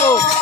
Chicago.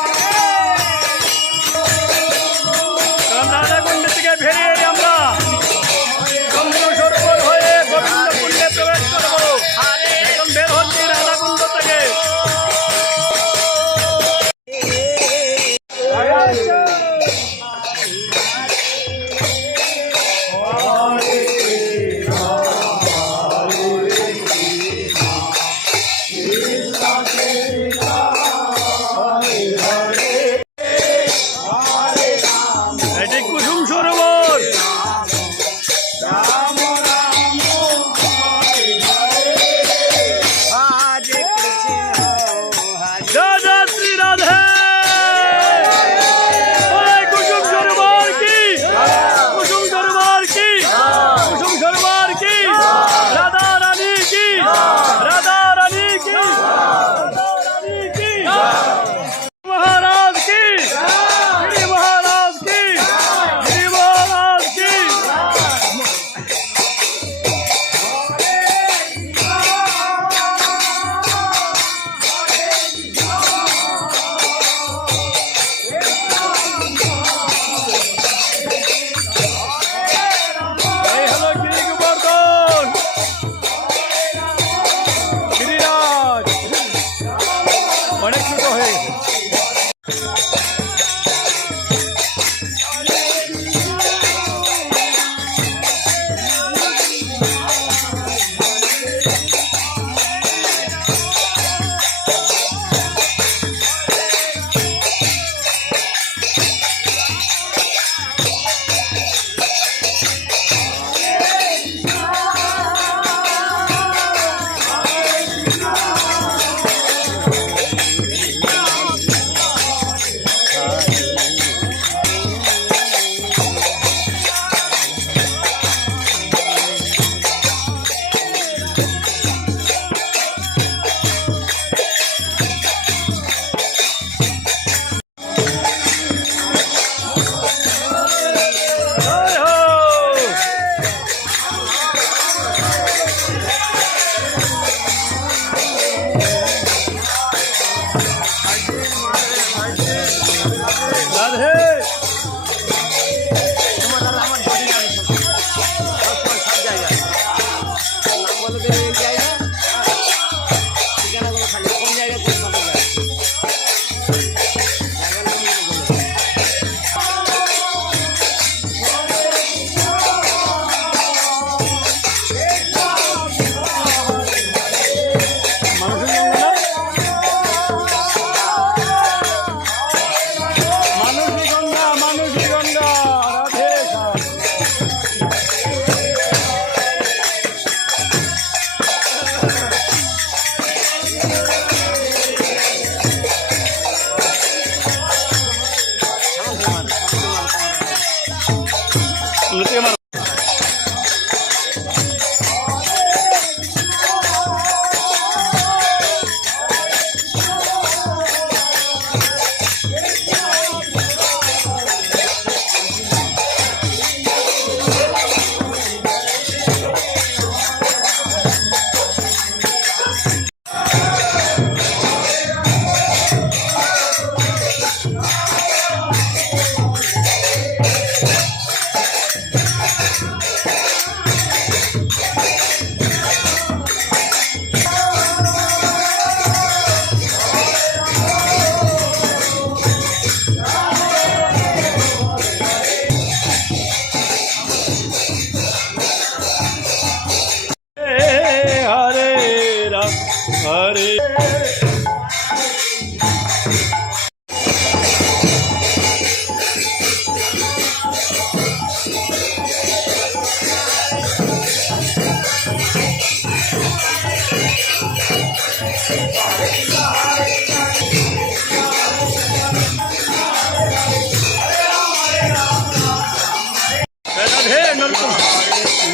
baby.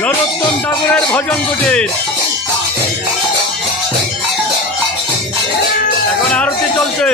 নরোত্তম ঠাকুরের ভজন কুটির এখন আরতি চলছে।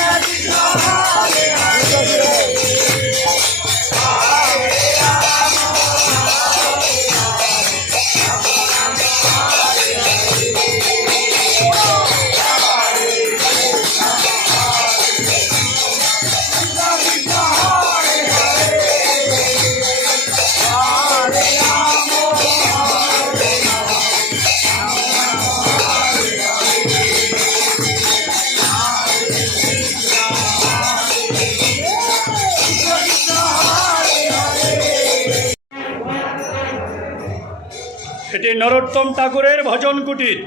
Navidad. এটি নরোত্তম ঠাকুরের ভজন কুটির।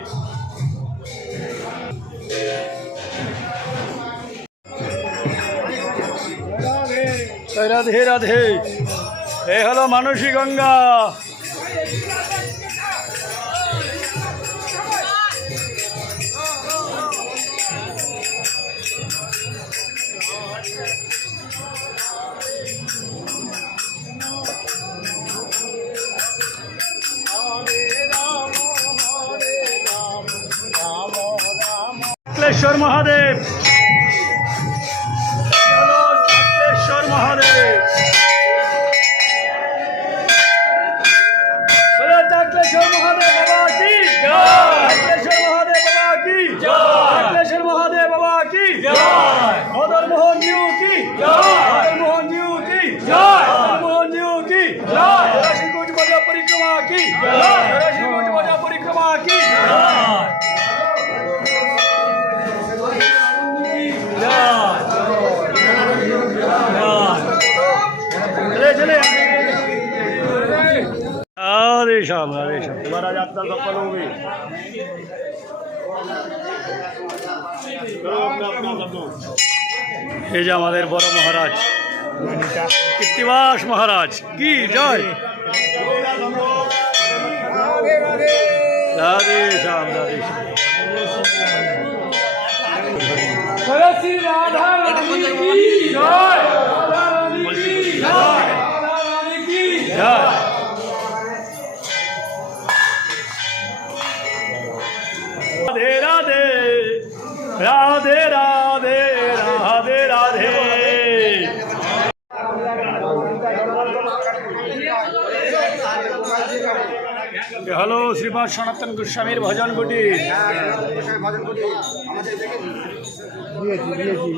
রাধে রাধে। এ হলো মানসী গঙ্গা। চাকলেশ্বর মহাদেব। अरे शाम अरे शाम तुम्हारा यात्रा सफल होगी এই যে আমাদের বড় মহারাজ কীর্তিবাস মহারাজ কি জয় রাধে শ্যাম রাধে শ্যাম জয় হ্যালো শ্রীপাদ সনাতন গোস্বামীর ভজন গুটি দিয়েছি দিয়েছি